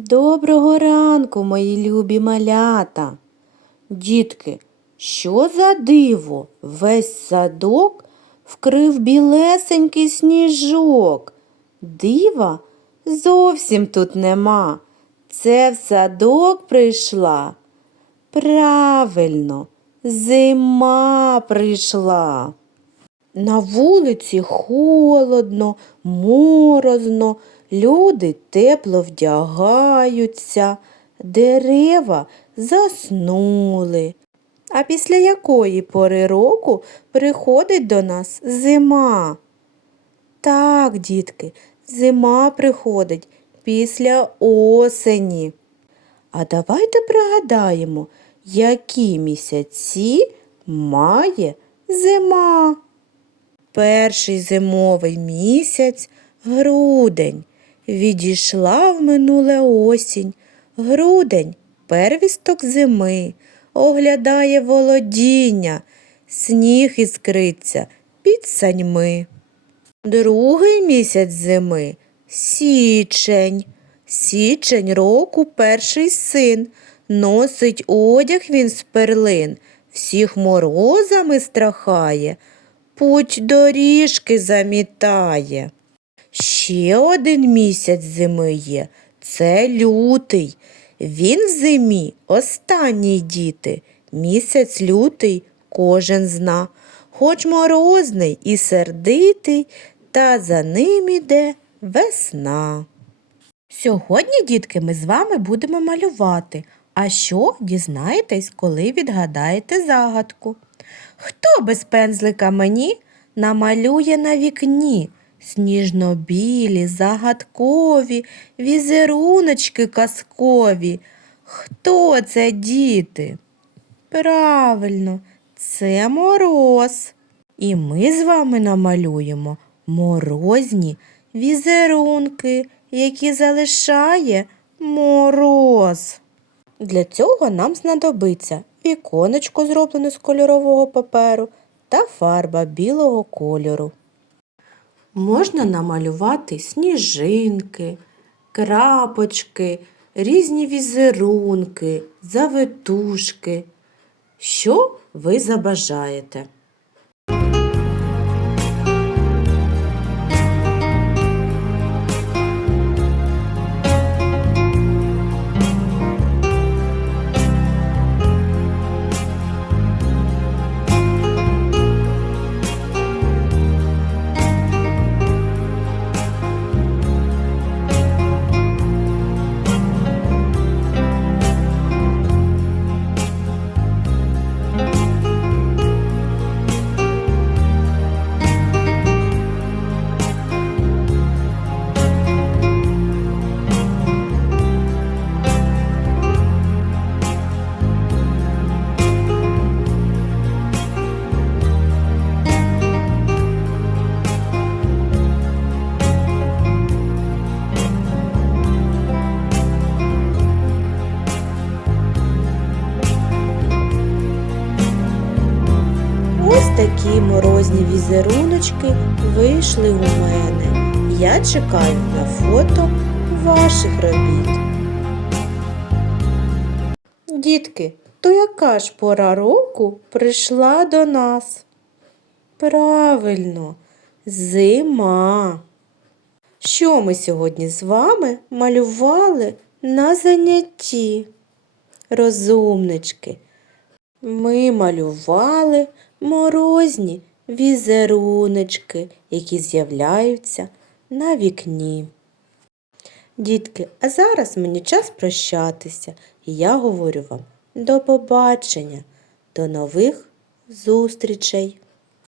Доброго ранку, мої любі малята. Дітки, що за диво? Весь садок вкрив білесенький сніжок. Дива зовсім тут нема. Це в садок прийшла. Правильно, зима прийшла. На вулиці холодно, морозно, люди тепло вдягаються, дерева заснули. А після якої пори року приходить до нас зима? Так, дітки, зима приходить після осені. А давайте пригадаємо, які місяці має зима. Перший зимовий місяць грудень. Відійшла в минуле осінь. Грудень первісток зими, оглядає володіння, сніг іскриться під саньми. Другий місяць зими січень. Січень року перший син. Носить одяг він з перлин, всіх морозами страхає, путь доріжки замітає. Ще один місяць зими є це лютий. Він в зимі останній діти. Місяць лютий кожен зна, хоч морозний і сердитий, та за ним іде весна. Сьогодні, дітки, ми з вами будемо малювати. А що дізнаєтесь, коли відгадаєте загадку? Хто без пензлика мені намалює на вікні сніжно-білі, загадкові, візеруночки казкові? Хто це діти? Правильно, це мороз. І ми з вами намалюємо морозні візерунки, які залишає мороз. Для цього нам знадобиться віконечко, зроблене з кольорового паперу, та фарба білого кольору. Можна намалювати сніжинки, крапочки, різні візерунки, завитушки. Що ви забажаєте? Морозні візеруночки вийшли у мене. Я чекаю на фото ваших робіт. Дітки, то яка ж пора року прийшла до нас? Правильно, зима. Що ми сьогодні з вами малювали на занятті? Розумнички. Ми малювали морозні візеруночки, які з'являються на вікні. Дітки, а зараз мені час прощатися, і я говорю вам до побачення, до нових зустрічей!